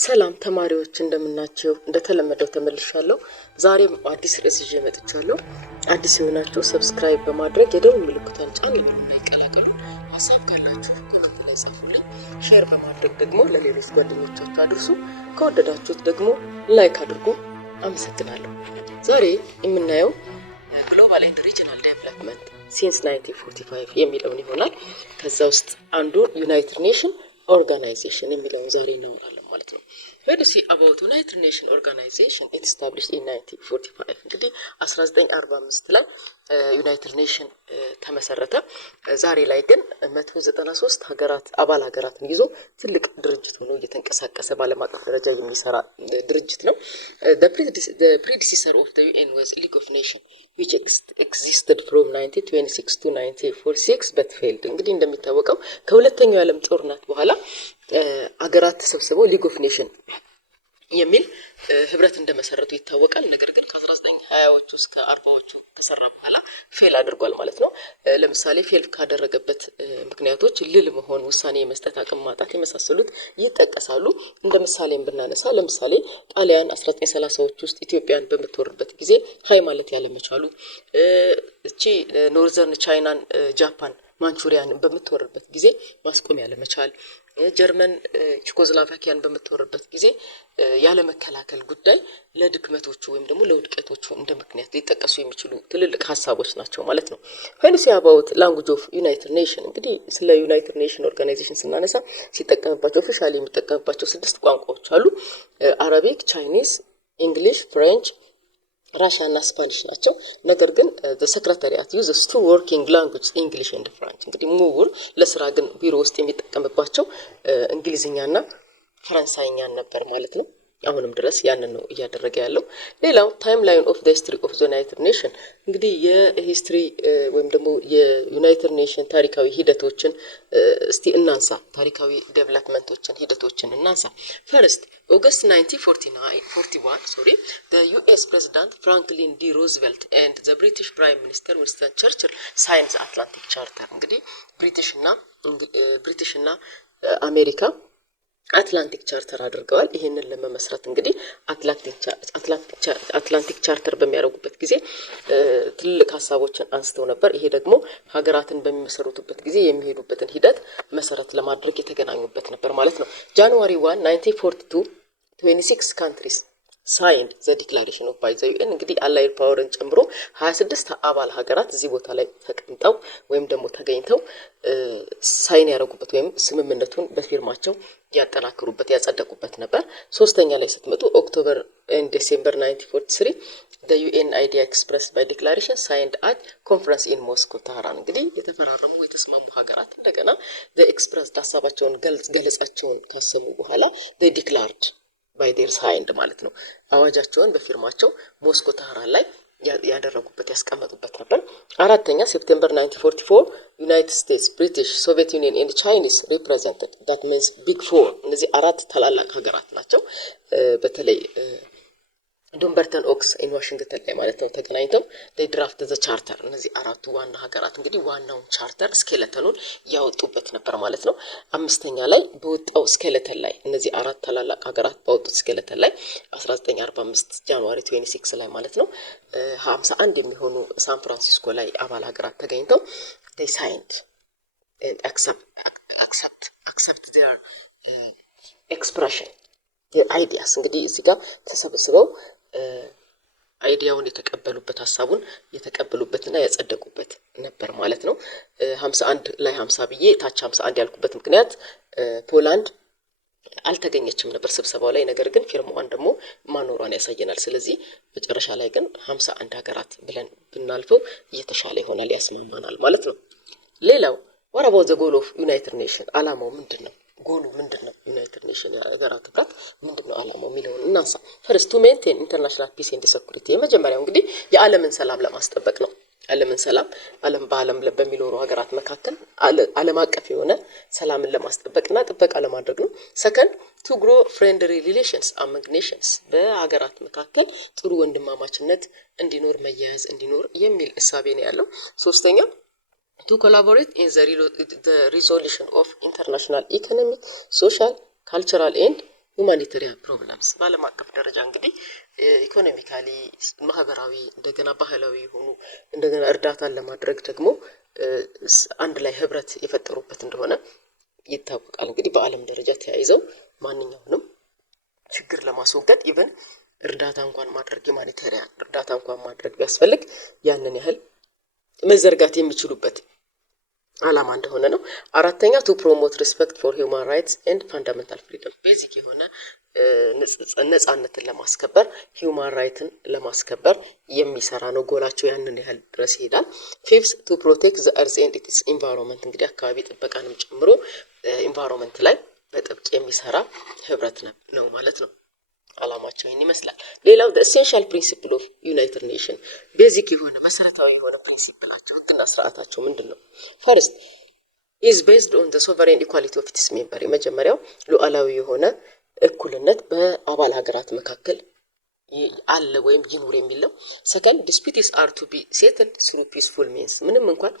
ሰላም ተማሪዎች እንደምናችሁ እንደተለመደው ተመልሻለሁ። ዛሬም አዲስ ርዕስ ይዤ መጥቻለሁ። አዲስ የሆናችሁ ሰብስክራይብ በማድረግ የደወል ምልክቱን ጫን ይሉና ይቀላቀሉ። ሀሳብ ካላችሁ ኮሜንት ላይ ጻፉልኝ። ሼር በማድረግ ደግሞ ለሌሎች ጓደኞቻችሁ አድርሱ። ከወደዳችሁት ደግሞ ላይክ አድርጉ። አመሰግናለሁ። ዛሬ የምናየው ግሎባል ኤንድ ሪጂናል ዴቨሎፕመንት ሲንስ 1945 የሚለውን ይሆናል። ከዛ ውስጥ አንዱ ዩናይትድ ኔሽን ኦርጋናይዜሽን የሚለውን ዛሬ እናወራለን ማለት ነው። When you see about United Nations Organization, it established in 1945 እንግዲህ 1945 ላይ ዩናይትድ ኔሽን ተመሰረተ። ዛሬ ላይ ግን 193 ሀገራት አባል ሀገራትን ይዞ ትልቅ ድርጅት ሆኖ እየተንቀሳቀሰ በዓለም አቀፍ ደረጃ የሚሰራ ድርጅት ነው። The predecessor of the UN was League of Nations which existed from 1926 to 1946 but failed። እንግዲህ እንደሚታወቀው ከሁለተኛው የዓለም ጦርነት በኋላ ሀገራት ተሰብስበው ሊግ ኦፍ ኔሽን የሚል ህብረት እንደመሰረቱ ይታወቃል። ነገር ግን ከ1920ዎቹ እስከ 40ዎቹ ከሰራ በኋላ ፌል አድርጓል ማለት ነው። ለምሳሌ ፌል ካደረገበት ምክንያቶች ልል መሆን፣ ውሳኔ የመስጠት አቅም ማጣት የመሳሰሉት ይጠቀሳሉ። እንደ ምሳሌም ብናነሳ ለምሳሌ ጣሊያን 1930ዎች ውስጥ ኢትዮጵያን በምትወርበት ጊዜ ሀይ ማለት ያለመቻሉ፣ እቺ ኖርዘርን ቻይናን ጃፓን ማንቹሪያን በምትወርበት ጊዜ ማስቆም ያለመቻል፣ ጀርመን ቼኮስሎቫኪያን በምትወርበት ጊዜ ያለመከላከል ጉዳይ ለድክመቶቹ ወይም ደግሞ ለውድቀቶቹ እንደ ምክንያት ሊጠቀሱ የሚችሉ ትልልቅ ሀሳቦች ናቸው ማለት ነው። when you say about language of United Nation እንግዲህ ስለ ዩናይትድ ኔሽን ኦርጋናይዜሽን ስናነሳ ሲጠቀምባቸው ኦፊሻሊ የሚጠቀምባቸው 6 ቋንቋዎች አሉ። አረቢክ፣ ቻይኒዝ፣ እንግሊሽ፣ ፍሬንች፣ ራሽያ እና ስፓኒሽ ናቸው። ነገር ግን ሰክሬታሪያት ዩዝስ ቱ ወርኪንግ ላንጉጅ እንግሊሽ ኤንድ ፍራንች። እንግዲህ ምሁር ለስራ ግን ቢሮ ውስጥ የሚጠቀምባቸው እንግሊዝኛና ፈረንሳይኛን ነበር ማለት ነው። አሁንም ድረስ ያንን ነው እያደረገ ያለው። ሌላው ታይም ላይን ኦፍ ዘ ሂስትሪ ኦፍ ዘ ዩናይትድ ኔሽን እንግዲህ የሂስትሪ ወይም ደግሞ የዩናይትድ ኔሽን ታሪካዊ ሂደቶችን እስቲ እናንሳ። ታሪካዊ ዴቨሎፕመንቶችን ሂደቶችን እናንሳ። ፈርስት ኦገስት 1941 the US President Franklin D. Roosevelt and the British Prime Minister Winston Churchill signed the Atlantic Charter። እንግዲህ ብሪቲሽ እና አሜሪካ አትላንቲክ ቻርተር አድርገዋል። ይሄንን ለመመስረት እንግዲህ አትላንቲክ ቻርተር በሚያደርጉበት ጊዜ ትልቅ ሀሳቦችን አንስተው ነበር። ይሄ ደግሞ ሀገራትን በሚመሰረቱበት ጊዜ የሚሄዱበትን ሂደት መሰረት ለማድረግ የተገናኙበት ነበር ማለት ነው። ጃንዋሪ 1 1942 26 countries signed the declaration of by the UN። እንግዲህ አላይድ ፓወርን ጨምሮ 26 አባል ሀገራት እዚህ ቦታ ላይ ተቀምጠው ወይም ደግሞ ተገኝተው ሳይን ያደረጉበት ወይም ስምምነቱን በፊርማቸው ያጠናክሩበት ያጸደቁበት ነበር። ሶስተኛ ላይ ስትመጡ ኦክቶበር and December 1943 the UN idea expressed by declaration signed at conference in Moscow Tehran። እንግዲህ የተፈራረሙ የተስማሙ ሀገራት እንደገና the expressed ሀሳባቸውን ገለጻቸውን ካሰሙ በኋላ they declared by their signed ማለት ነው። አዋጃቸውን በፊርማቸው ሞስኮ ተህራን ላይ ያደረጉበት ያስቀመጡበት ነበር። አራተኛ ሴፕቴምበር 1944 ዩናይትድ ስቴትስ፣ ብሪቲሽ፣ ሶቪየት ዩኒየን ኤንድ ቻይኒስ ሪፕሬዘንትድ that means big four። እነዚህ አራት ታላላቅ ሀገራት ናቸው። በተለይ ዱንበርተን ኦክስ ኢን ዋሽንግተን ላይ ማለት ነው ተገናኝተው they draft the charter። እነዚህ አራቱ ዋና ሀገራት እንግዲህ ዋናውን ቻርተር ስኬለተኑን ያወጡበት ነበር ማለት ነው። አምስተኛ ላይ በወጣው ስኬለተን ላይ እነዚህ አራት ታላላቅ ሀገራት ባወጡት ስኬለተን ላይ 1945 ጃንዋሪ 26 ላይ ማለት ነው 51 የሚሆኑ ሳን ፍራንሲስኮ ላይ አባል ሀገራት ተገኝተው they signed and accept their expression አይዲያስ። እንግዲህ እዚህ ጋር ተሰብስበው አይዲያውን የተቀበሉበት ሀሳቡን የተቀበሉበትና ያጸደቁበት ነበር ማለት ነው። 51 ላይ 50 ብዬ ታች 51 ያልኩበት ምክንያት ፖላንድ አልተገኘችም ነበር ስብሰባው ላይ፣ ነገር ግን ፊርማዋን ደግሞ ማኖሯን ያሳየናል። ስለዚህ መጨረሻ ላይ ግን 51 ሀገራት ብለን ብናልፈው እየተሻለ ይሆናል፣ ያስማማናል ማለት ነው። ሌላው what about the goal of United Nation? አላማው ምንድነው? ጎሉ ምንድነው? ዩናይትድ ኔሽን የሀገራት ህብረት ምንድነው አላማው የሚለውን እናንሳ። ፈርስት ቱ ሜንቴን ኢንተርናሽናል ፒስ ኤንድ ሴኩሪቲ። የመጀመሪያው እንግዲህ የዓለምን ሰላም ለማስጠበቅ ነው። ዓለምን ሰላም በዓለም በሚኖሩ ሀገራት መካከል ዓለም አቀፍ የሆነ ሰላምን ለማስጠበቅና ጥበቃ ለማድረግ ነው። ሰከንድ ቱ ግሮ ፍሬንድሊ ሪሌሽንስ አመንግ ኔሽንስ። በሀገራት መካከል ጥሩ ወንድማማችነት እንዲኖር መያያዝ እንዲኖር የሚል እሳቤ ነው ያለው። ሶስተኛ to collaborate in the resolution of international economic, social, cultural and ሁማኒታሪያን ፕሮብለምስ በዓለም አቀፍ ደረጃ እንግዲህ ኢኮኖሚካሊ፣ ማህበራዊ፣ እንደገና ባህላዊ የሆኑ እንደገና እርዳታን ለማድረግ ደግሞ አንድ ላይ ህብረት የፈጠሩበት እንደሆነ ይታወቃል። እንግዲህ በዓለም ደረጃ ተያይዘው ማንኛውንም ችግር ለማስወገድ ኢቨን እርዳታ እንኳን ማድረግ ሁማኒታሪያን እርዳታ እንኳን ማድረግ ቢያስፈልግ ያንን ያህል መዘርጋት የሚችሉበት ዓላማ እንደሆነ ነው። አራተኛ ቱ ፕሮሞት ሪስፔክት ፎር ሂውማን ራይትስ ኤንድ ፋንዳሜንታል ፍሪደም ቤዚክ የሆነ ነጻነትን ለማስከበር ሂውማን ራይትን ለማስከበር የሚሰራ ነው። ጎላቸው ያንን ያህል ድረስ ይሄዳል። ፊፍዝ ቱ ፕሮቴክት ዘ እርዝ ኤንድ ኢትስ ኢንቫይሮንመንት እንግዲህ አካባቢ ጥበቃንም ጨምሮ ኢንቫይሮንመንት ላይ በጥብቅ የሚሰራ ህብረት ነው ማለት ነው። ዓላማቸው ይህን ይመስላል። ሌላው ኤሴንሻል ፕሪንሲፕል ኦፍ ዩናይትድ ኔሽን ቤዚክ የሆነ መሰረታዊ የሆነ ፕሪንሲፕላቸው ህግና ስርዓታቸው ምንድን ነው? ፈርስት ኢዝ ቤዝድ ኦን ዘ ሶቨሬን ኢኳሊቲ ኦፍ ኢትስ ሜምበር የመጀመሪያው ሉዓላዊ የሆነ እኩልነት በአባል ሀገራት መካከል አለ ወይም ይኑር የሚለው። ሰከንድ ዲስፒትስ አር ቱ ቢ ሴትልድ ስሩ ፒስፉል ሚንስ ምንም እንኳን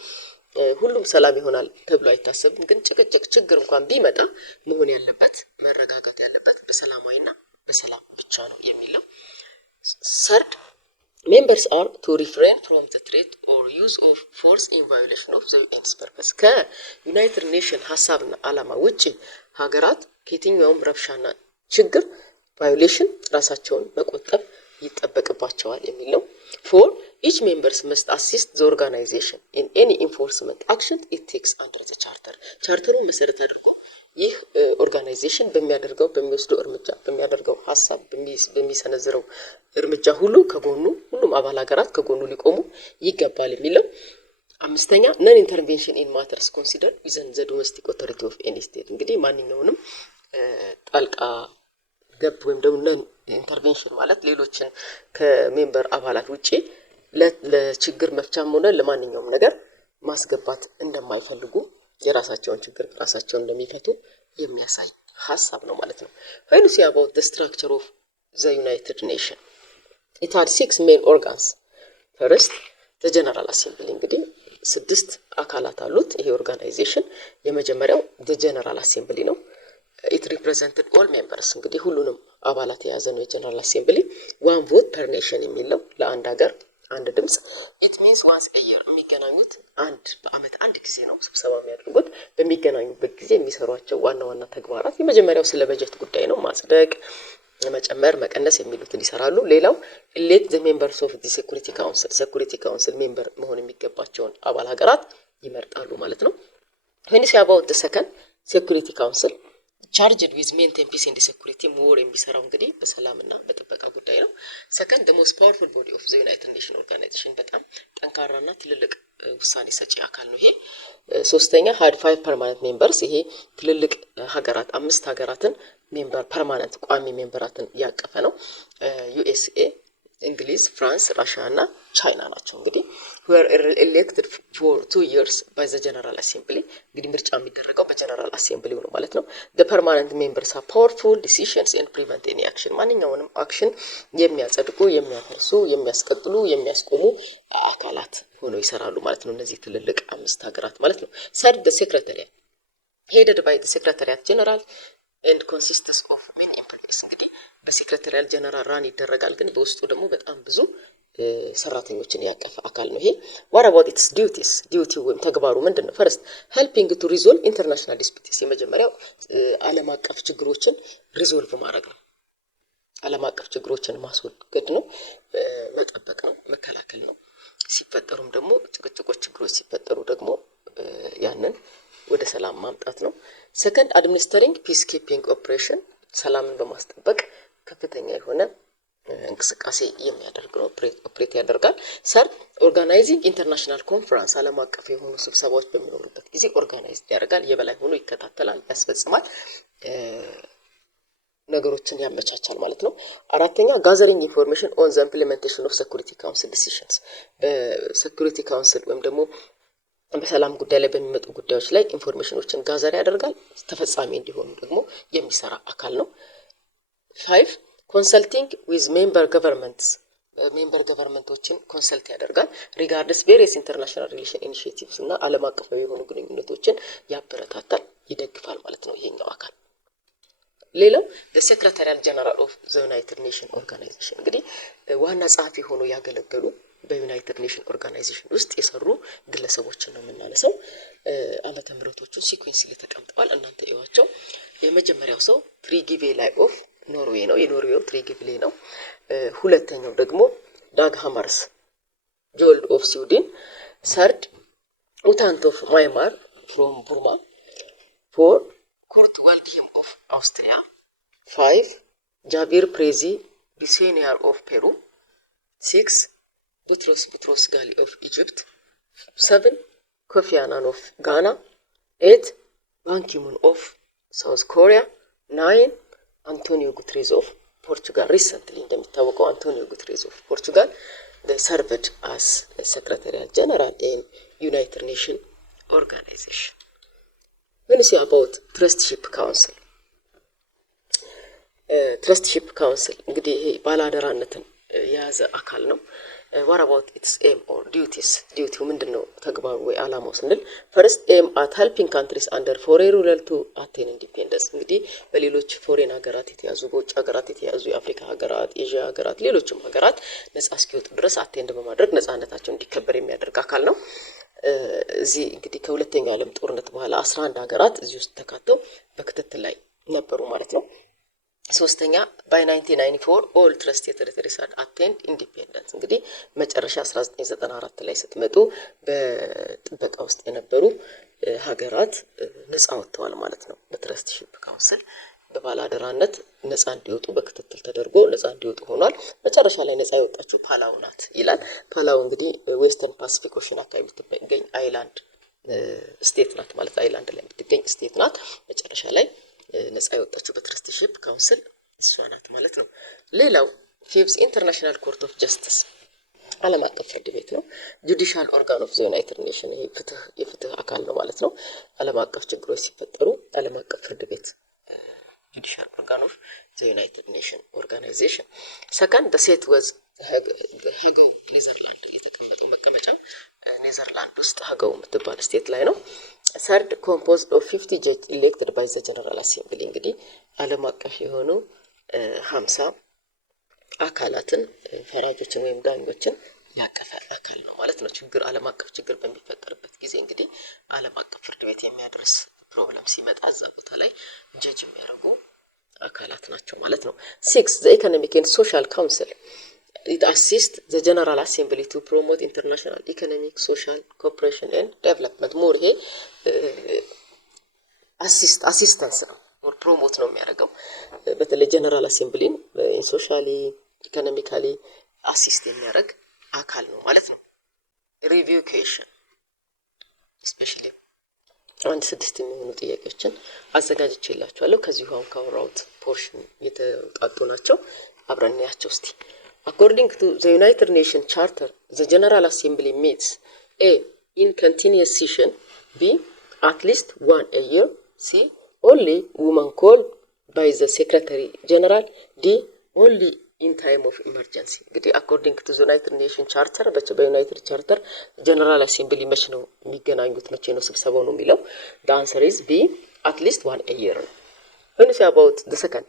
ሁሉም ሰላም ይሆናል ተብሎ አይታሰብም፣ ግን ጭቅጭቅ ችግር እንኳን ቢመጣ መሆን ያለበት መረጋጋት ያለበት በሰላማዊና በሰላም ብቻ ነው የሚለው። ሰርድ ሜምበርስ አር ቱ ሪፍሬን ፍሮም ዘ ትሬት ኦር ዩዝ ኦፍ ፎርስ ኢን ቫዮሌሽን ኦፍ ዘ ዩኤንስ ፐርፐስ ከዩናይትድ ኔሽን ሀሳብና ዓላማ ውጭ ሀገራት ከየትኛውም ረብሻና ችግር ቫዮሌሽን ራሳቸውን መቆጠብ ይጠበቅባቸዋል የሚለው። ፎር ኢች ሜምበርስ መስት አሲስት ዘ ኦርጋናይዜሽን ኢን ኤኒ ኢንፎርስመንት አክሽን ኢት ቴክስ አንደር ዘ ቻርተር ቻርተሩን መሰረት አድርጎ ይህ ኦርጋናይዜሽን በሚያደርገው በሚወስደው እርምጃ በሚያደርገው ሀሳብ በሚሰነዝረው እርምጃ ሁሉ ከጎኑ ሁሉም አባል ሀገራት ከጎኑ ሊቆሙ ይገባል የሚለው። አምስተኛ ነን ኢንተርቬንሽን ኢን ማተርስ ኮንሲደር ዊዘን ዘ ዶሜስቲክ ኦቶሪቲ ኦፍ ኤኒ ስቴት እንግዲህ ማንኛውንም ጣልቃ ገብ ወይም ደግሞ ነን ኢንተርቬንሽን ማለት ሌሎችን ከሜምበር አባላት ውጪ ለችግር መፍቻም ሆነ ለማንኛውም ነገር ማስገባት እንደማይፈልጉ የራሳቸውን ችግር ራሳቸውን እንደሚፈቱ የሚያሳይ ሀሳብ ነው ማለት ነው። when you see about the structure of the United Nations it had 6 main organs. first the General Assembly እንግዲህ 6 አካላት አሉት ይሄ ኦርጋናይዜሽን። የመጀመሪያው the General Assembly ነው። it represented all members እንግዲህ ሁሉንም አባላት የያዘ ነው የጀነራል አሴምብሊ። one vote per nation የሚለው ለአንድ ሀገር አንድ ድምጽ። it means once a year የሚገናኙት በአመት አንድ ጊዜ ነው ስብሰባ የሚያደርጉት። በሚገናኙበት ጊዜ የሚሰሯቸው ዋና ዋና ተግባራት የመጀመሪያው ስለ በጀት ጉዳይ ነው፣ ማጽደቅ፣ መጨመር፣ መቀነስ የሚሉትን ይሰራሉ። ሌላው elect the members of the security council security council ሜምበር መሆን የሚገባቸውን አባል ሀገራት ይመርጣሉ ማለት ነው። when you say about the second security council charged with maintain peace and security more የሚሰራው እንግዲህ በሰላምና በጥበቃ ጉዳይ ነው። second the most powerful body of the United Nations organization በጣም ጠንካራና ትልልቅ ውሳኔ ሰጪ አካል ነው ይሄ። ሶስተኛ had 5 permanent members ይሄ ትልልቅ ሀገራት 5 ሀገራትን ሜምበር ፐርማነንት ቋሚ ሜምበራትን ያቀፈ ነው። USA እንግሊዝ፣ ፍራንስ፣ ራሽያ እና ቻይና ናቸው። እንግዲህ were elected for 2 years by the General Assembly እንግዲህ ምርጫ የሚደረገው በጀነራል አሴምብሊ ነው ማለት ነው። the permanent members are powerful decisions and prevent any action ማንኛውንም አክሽን የሚያጸድቁ፣ የሚያፈርሱ፣ የሚያስቀጥሉ፣ የሚያስቆሙ አካላት ሆነው ይሰራሉ ማለት ነው እነዚህ ትልልቅ 5 ሀገራት ማለት ነው። third the secretariat headed by the secretariat general and consists of many employees እንግዲህ በሴክሬታሪያል ጀነራል ራን ይደረጋል፣ ግን በውስጡ ደግሞ በጣም ብዙ ሰራተኞችን ያቀፈ አካል ነው ይሄ። what about its duties ዲዩቲው ወይም ተግባሩ ምንድነው? first helping to resolve international disputes የመጀመሪያው ዓለም አቀፍ ችግሮችን ሪዞልቭ ማድረግ ነው። ዓለም አቀፍ ችግሮችን ማስወገድ ነው፣ መጠበቅ ነው፣ መከላከል ነው። ሲፈጠሩም ደግሞ ጭቅጭቆች ችግሮች ሲፈጠሩ ደግሞ ያንን ወደ ሰላም ማምጣት ነው። second administering peacekeeping operation ሰላምን በማስጠበቅ ከፍተኛ የሆነ እንቅስቃሴ የሚያደርግ ነው፣ ኦፕሬት ያደርጋል። ሰርድ ኦርጋናይዚንግ ኢንተርናሽናል ኮንፈረንስ ዓለም አቀፍ የሆኑ ስብሰባዎች በሚኖሩበት ጊዜ ኦርጋናይዝ ያደርጋል፣ የበላይ ሆኖ ይከታተላል፣ ያስፈጽማል፣ ነገሮችን ያመቻቻል ማለት ነው። አራተኛ ጋዘሪንግ ኢንፎርሜሽን ኦን ዘ ኢምፕሊሜንቴሽን ኦፍ ሴኩሪቲ ካውንስል ዲሲዥንስ በሴኩሪቲ ካውንስል ወይም ደግሞ በሰላም ጉዳይ ላይ በሚመጡ ጉዳዮች ላይ ኢንፎርሜሽኖችን ጋዘር ያደርጋል፣ ተፈጻሚ እንዲሆኑ ደግሞ የሚሰራ አካል ነው። 5 ኮንሰልቲንግ ዊዝ ሜምበር ገቨርንመንትስ ሜምበር ገቨርንመንቶችን ኮንሰልት ያደርጋል። ሪጋርድስ ቬሪየስ ኢንተርናሽናል ሪሌሽን ኢኒሺዬቲቭስ እና ዓለም አቀፋዊ የሆኑ ግንኙነቶችን ያበረታታል፣ ይደግፋል ማለት ነው ይሄኛው አካል። ሌላው ሴክሬታሪያል ጀነራል ኦፍ ዘ ዩናይትድ ኔሽን ኦርጋናይዜሽን እንግዲህ ዋና ጸሐፊ ሆኖ ያገለገሉ በዩናይትድ ኔሽን ኦርጋናይዜሽን ውስጥ የሰሩ ግለሰቦችን ነው የምናነሳው። ዓመተ ምህረቶቹን ሲኩዌንስ ላይ ተቀምጠዋል፣ እናንተ እዩዋቸው። የመጀመሪያው ሰው ትሪጊቬ ላይ ኦፍ ኖርዌይ ነው፣ የኖርዌው ትሪጊቬ ነው። ሁለተኛው ደግሞ ዳግ ሃማርስ ጆልድ ኦፍ ስዊድን። ሰርድ ኡታንት ኦፍ ማይማር ፍሮም ቡርማ። ፎር ኩርት ዋልድሂም ኦፍ አውስትሪያ። 5 ጃቪር ፕሬዚ ቢሴኒያር ኦፍ ፔሩ። 6 ቡትሮስ ጋሊ ኦፍ ኢጅፕት። 7 ኮፊ አናን ኦፍ ጋና። 8 ባንኪሙን ኦፍ ሳውዝ ኮሪያ። 9 አንቶኒዮ ጉትሬዝ ኦፍ ፖርቹጋል። ሪሰንትሊ እንደሚታወቀው አንቶኒዮ ጉትሬዝ ኦፍ ፖርቹጋል served as Secretary General in United Nations Organization. When you say about Trusteeship Council, Trusteeship Council እንግዲህ ይሄ ባለአደራነትን የያዘ አካል ነው። what about its aim or duties? ዲዩቲው ምንድነው? ተግባሩ ወይ አላማው ስንል first aim at helping countries under foreign rule to attain independence። እንግዲህ በሌሎች ፎሬን ሀገራት የተያዙ በውጭ ሀገራት የተያዙ የአፍሪካ ሀገራት፣ ኤዥያ ሀገራት፣ ሌሎችም ሀገራት ነጻ እስኪወጡ ድረስ አቴንድ በማድረግ ነጻነታቸው እንዲከበር የሚያደርግ አካል ነው። እዚህ እንግዲህ ከሁለተኛው ዓለም ጦርነት በኋላ 11 ሀገራት እዚህ ውስጥ ተካተው በክትትል ላይ ነበሩ ማለት ነው። ሶስተኛ by 1994 all trusted territories had attained independence። እንግዲህ መጨረሻ 1994 ላይ ስትመጡ በጥበቃ ውስጥ የነበሩ ሀገራት ነጻ ወጥተዋል ማለት ነው። በትረስቲሺፕ ካውንስል በባለአደራነት ነጻ እንዲወጡ በክትትል ተደርጎ ነጻ እንዲወጡ ሆኗል። መጨረሻ ላይ ነጻ የወጣችው ፓላው ናት ይላል። ፓላው እንግዲህ ዌስተርን ፓሲፊክ ኦሽን አካባቢ የምትገኝ አይላንድ ስቴት ናት ማለት አይላንድ ላይ የምትገኝ ስቴት ናት። መጨረሻ ላይ ነጻ የወጣችው በትረስቲሺፕ ካውንስል እሷ ናት ማለት ነው። ሌላው ፊፍዝ ኢንተርናሽናል ኮርት ኦፍ ጀስቲስ ዓለም አቀፍ ፍርድ ቤት ነው። ጁዲሻል ኦርጋን ኦፍ ዘ ዩናይትድ ኔሽን ይሄ የፍትህ አካል ነው ማለት ነው። ዓለም አቀፍ ችግሮች ሲፈጠሩ ዓለም አቀፍ ፍርድ ቤት ጁዲሻል ኦርጋን ኦፍ ዘ ዩናይትድ ኔሽን ኦርጋናይዜሽን። ሰከንድ ሴት ወዝ ሀገው ኔዘርላንድ የተቀመጠው መቀመጫው ኔዘርላንድ ውስጥ ሀገው የምትባል ስቴት ላይ ነው። ሰርድ ኮምፖዝድ ኦፍ 50 ጀጅ ኢሌክትድ ባይ ዘ ጀነራል አሴምብሊ እንግዲህ ዓለም አቀፍ የሆኑ 50 አካላትን ፈራጆችን ወይም ዳኞችን ያቀፈ አካል ነው ማለት ነው። ችግር ዓለም አቀፍ ችግር በሚፈጠርበት ጊዜ እንግዲህ ዓለም አቀፍ ፍርድ ቤት የሚያደርስ ፕሮብለም ሲመጣ እዛ ቦታ ላይ ጀጅ የሚያደርጉ አካላት ናቸው ማለት ነው። 6 ዘ ኢኮኖሚክ ኤንድ ሶሻል ካውንስል it assists the general assembly to promote international economic social cooperation and development more ይሄ አሲስታንስ ነው ሞር ፕሮሞት ነው የሚያደርገው። በተለይ ጀነራል አሴምብሊን ሶሻሊ ኢኮኖሚካሊ አሲስት የሚያደርግ አካል ነው ማለት ነው። ሪቪው ኩዌሽን ስፔሻሊ 6 የሚሆኑ ጥያቄዎችን አዘጋጅቼላችኋለሁ። ከዚሁ አሁን ካወራሁት ፖርሽን የተውጣጡ ናቸው። አብረን እናያቸው እስቲ። According to the United Nations Charter, the General Assembly meets A. in continuous session, B. at least one a year, C. only women called by the Secretary General, D. only in time of emergency. እንግዲህ according to the United Nations Charter በዩናይትድ ቻርተር ጀነራል አሴምብሊ መቼ ነው የሚገናኙት? መቼ ነው ስብሰባው ነው የሚለው? The answer is B. at least one a year ነው። When you say about the second,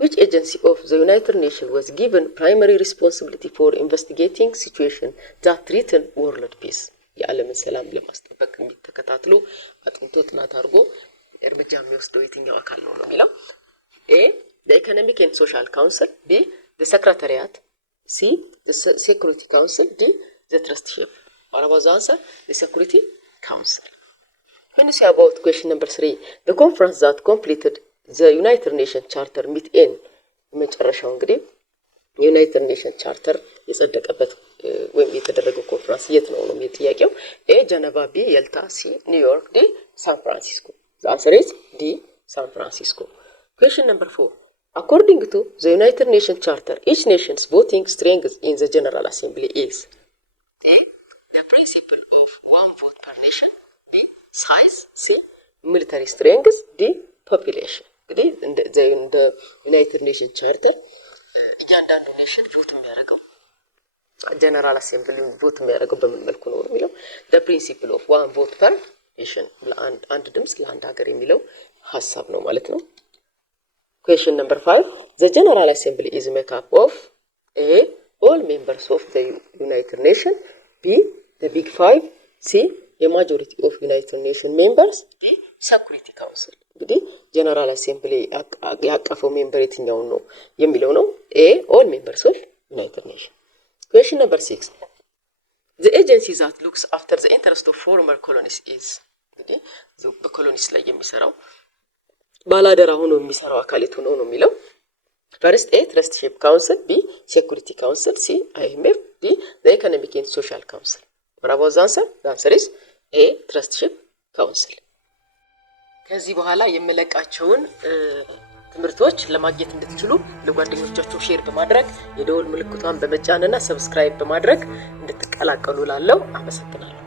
which agency of the United Nations was given primary responsibility for investigating situation that threaten world peace? የዓለምን ሰላም ለማስጠበቅ የሚተከታተሉ አጥንቶ ጥናት አድርጎ እርምጃ የሚወስደው የትኛው አካል ነው የሚለው? A. the Economic and Social Council, B. the Secretariat, C. the Security Council, D. the Trusteeship. What about the answer? The Security Council. When you say about question number 3, the conference that completed the United Nations Charter meet in መጨረሻው እንግዲህ ዩናይትድ ኔሽን ቻርተር የጸደቀበት ወይም የተደረገው ኮንፈረንስ የት ነው ነው ጥያቄው? ኤ ጀነቫ፣ ቢ የልታ፣ ሲ ኒውዮርክ፣ ዲ ሳን ፍራንሲስኮ። the answer is D. ሳን ፍራንሲስኮ። question number 4, according to the United Nations Charter, each nation's voting strength in the General Assembly is A. the principle of one vote per nation, B. size, C. military strength, D. population። እንግዲህ እንደ ዩናይትድ ኔሽን ቻርተር እያንዳንዱ ኔሽን ቮት የሚያደርገው ጀነራል አሴምብሊ ቮት የሚያደርገው በምን መልኩ ነው የሚለው the principle of one vote per nation አንድ ድምጽ ለአንድ ሀገር የሚለው ሐሳብ ነው ማለት ነው። Question number 5. The General Assembly is made up of A. All members of the United Nations. B. The Big Five. C. A majority of United Nations members. D. Security Council. እንግዲህ ጀነራል አሴምብሊ ያቀፈው ሜምበር የትኛው ነው የሚለው ነው። A. All members of United Nations. Question number 6. The agency that looks after the interest of former colonies is እንግዲህ በኮሎኒስ ላይ የሚሰራው ባላደራ ሆኖ የሚሰራው አካል የቱ ነው የሚለው። First A. Trusteeship Council. B. Security Council. C. IMF. D. The Economic and Social Council. What was the answer? The answer is A. Trusteeship Council. ከዚህ በኋላ የምለቃቸውን ትምህርቶች ለማግኘት እንድትችሉ ለጓደኞቻችሁ ሼር በማድረግ የደወል ምልክቷን በመጫንና ሰብስክራይብ በማድረግ እንድትቀላቀሉ ላለው አመሰግናለሁ።